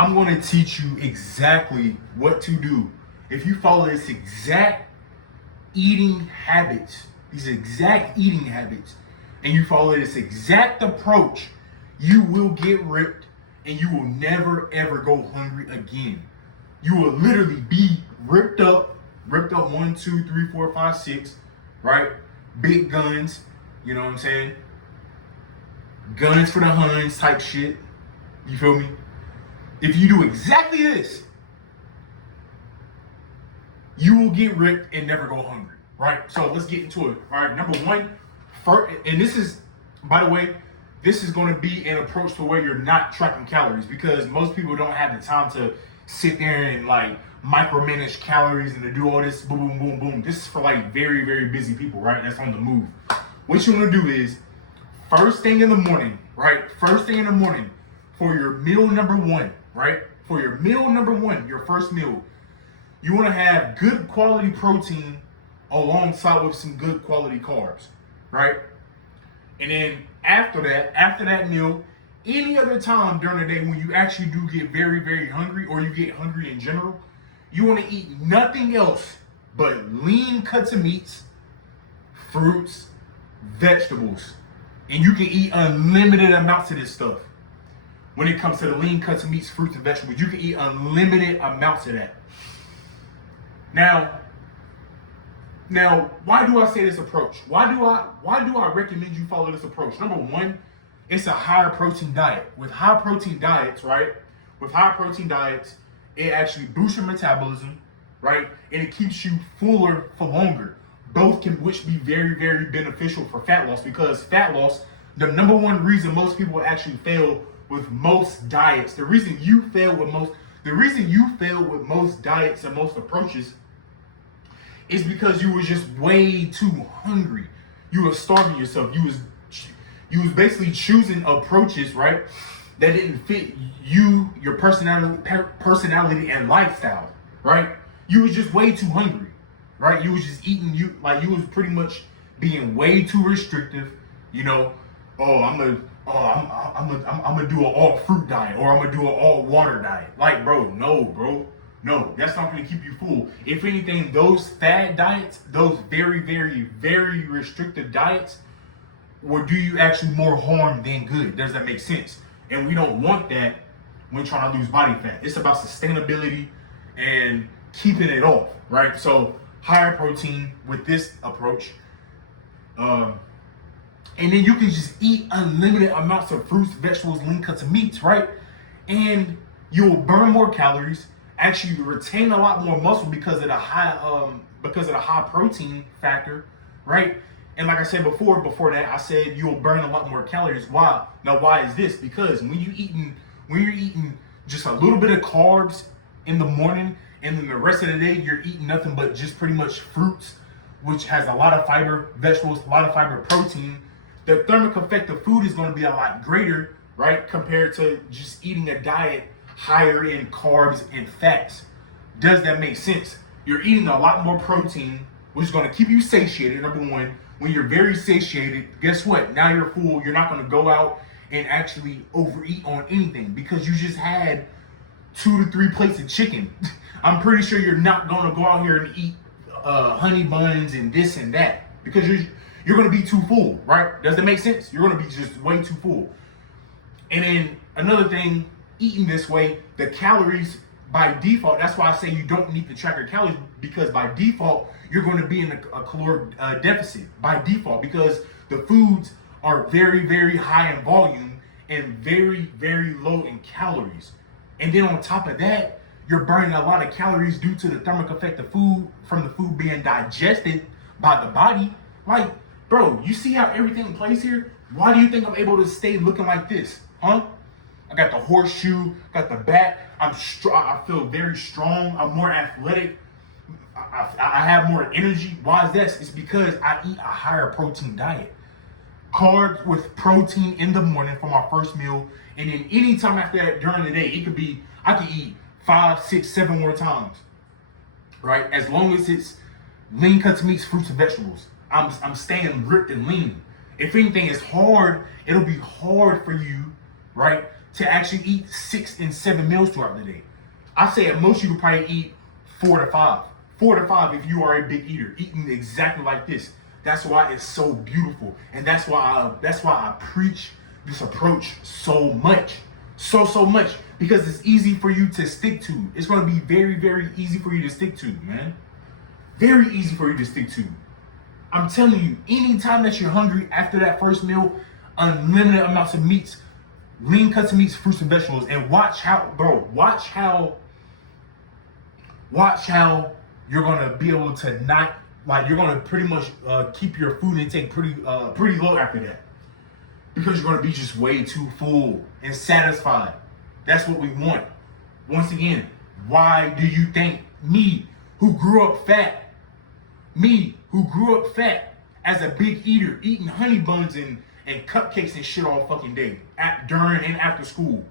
I'm going to teach you exactly what to do. If you follow this exact eating habits, these exact eating habits, and you follow this exact approach, you will get ripped and you will never ever go hungry again. You will literally be ripped up 1, 2, 3, 4, 5, 6, right? Big guns, you know what I'm saying? Guns for the Huns type shit. You feel me? If you do exactly this, you will get ripped and never go hungry, right? So let's get into it. All right, number one, first, and this is, by the way, this is going to be an approach to where you're not tracking calories, because most people don't have the time to sit there and like micromanage calories and to do all this boom, boom, boom, boom. This is for like very, very busy people, right? That's on the move. What you want to do is first thing in the morning, right? First thing in the morning for your meal number one, right? For your meal number one, your first meal, you want to have good quality protein alongside with some good quality carbs, right? And then after that meal, any other time during the day when you actually do get very, very hungry, or you get hungry in general, you want to eat nothing else but lean cuts of meats, fruits, vegetables. And you can eat unlimited amounts of this stuff. When it comes to the lean cuts of meats, fruits, and vegetables, you can eat unlimited amounts of that. Now, why do I say this approach? Why do I recommend you follow this approach? Number one, it's a higher protein diet. With high protein diets, right? With high protein diets, it actually boosts your metabolism, right? And it keeps you fuller for longer. Both can, which be very, very beneficial for fat loss, because fat loss, the number one reason most people actually fail with most diets, the reason you fail with most diets and most approaches is because you were just way too hungry. You were starving yourself. You was basically choosing approaches, right, that didn't fit you, your personality and lifestyle, right? You was just way too hungry, right? You was just eating, you was pretty much being way too restrictive. You know, I'm gonna do an all fruit diet, or I'm gonna do an all water diet. Like, no, that's not going to keep you full. If anything, those fad diets, those very, very, very restrictive diets, will do you actually more harm than good. Does that make sense? And we don't want that when trying to lose body fat. It's about sustainability and keeping it off, right? So higher protein with this approach. And then you can just eat unlimited amounts of fruits, vegetables, lean cuts of meats, right? And you'll burn more calories. Actually, you retain a lot more muscle because of the high protein factor, right? And like I said before that, I said you'll burn a lot more calories. Why? Now, why is this? Because when you're eating just a little bit of carbs in the morning, and then the rest of the day you're eating nothing but just pretty much fruits, which has a lot of fiber, vegetables, a lot of fiber, protein, the thermic effect of food is going to be a lot greater, right? Compared to just eating a diet higher in carbs and fats. Does that make sense? You're eating a lot more protein, which is going to keep you satiated. Number one, when you're very satiated, guess what? Now you're full. You're not going to go out and actually overeat on anything because you just had 2 to 3 plates of chicken. I'm pretty sure you're not going to go out here and eat honey buns and this and that, because you're going to be too full, right? Does that make sense? You're going to be just way too full. And then another thing, eating this way, the calories by default, that's why I say you don't need to track your calories, because by default, you're going to be in a caloric deficit by default, because the foods are very, very high in volume and very, very low in calories. And then on top of that, you're burning a lot of calories due to the thermic effect of food, from the food being digested by the body. Like, bro, you see how everything plays here? Why do you think I'm able to stay looking like this, huh? I got the horseshoe, got the bat. I feel very strong. I'm more athletic. I have more energy. Why is this? It's because I eat a higher protein diet. Carbs with protein in the morning for my first meal, and then any time after that during the day, I could eat 5, 6, 7 more times, right? As long as it's lean cuts, meats, fruits, and vegetables, I'm staying ripped and lean. If anything is hard, it'll be hard for you, right, to actually eat 6 and 7 meals throughout the day. I say at most you could probably eat 4 to 5. 4 to 5 if you are a big eater, eating exactly like this. That's why it's so beautiful, and that's why I preach this approach so much, so much, because it's easy for you to stick to. It's going to be very, very easy for you to stick to, man. Very easy for you to stick to. I'm telling you, anytime that you're hungry after that first meal, unlimited amounts of meats, lean cuts of meats, fruits and vegetables, and watch how you're gonna be able to not, like, you're gonna pretty much keep your food intake pretty low after that, because you're gonna be just way too full and satisfied. That's what we want. Once again, why do you think me, who grew up fat as a big eater, eating honey buns and cupcakes and shit all fucking day, during and after school,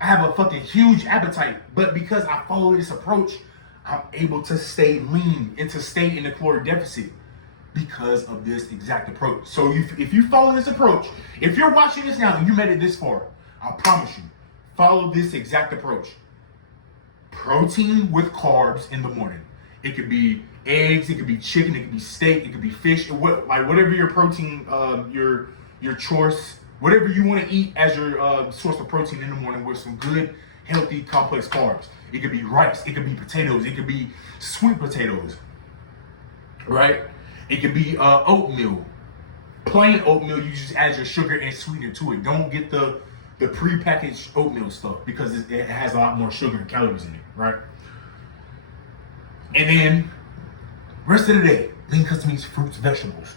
I have a fucking huge appetite, but because I follow this approach, I'm able to stay lean and to stay in the caloric deficit because of this exact approach. So if you follow this approach, if you're watching this now and you made it this far, I promise you, follow this exact approach. Protein with carbs in the morning. It could be eggs, it could be chicken, it could be steak, it could be fish, whatever your protein, your choice, whatever you want to eat as your source of protein in the morning with some good, healthy, complex carbs. It could be rice, it could be potatoes, it could be sweet potatoes, right? It could be oatmeal. Plain oatmeal, you just add your sugar and sweetener to it. Don't get the pre-packaged oatmeal stuff, because it has a lot more sugar and calories in it, right? And then rest of the day, lean cuts of meats, fruits, vegetables.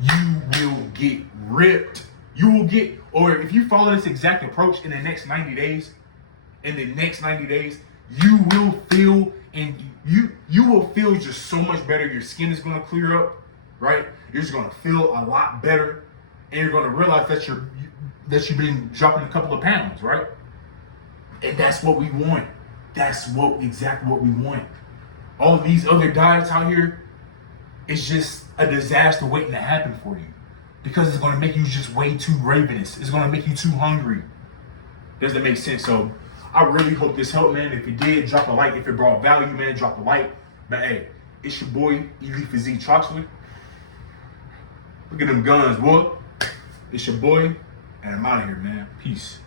You will get ripped. You will get, or if you follow this exact approach in the next 90 days, you will feel, and you will feel just so much better. Your skin is gonna clear up, right? You're just gonna feel a lot better, and you're gonna realize that you've been dropping a couple of pounds, right? And that's what we want. That's exactly what we want. All of these other diets out here, it's just a disaster waiting to happen for you, because it's going to make you just way too ravenous. It's going to make you too hungry. Does that make sense? So I really hope this helped, man. If it did, drop a like. If it brought value, man, drop a like. But hey, it's your boy, Elite Physique Troxler. Look at them guns, boy. It's your boy, and I'm out of here, man. Peace.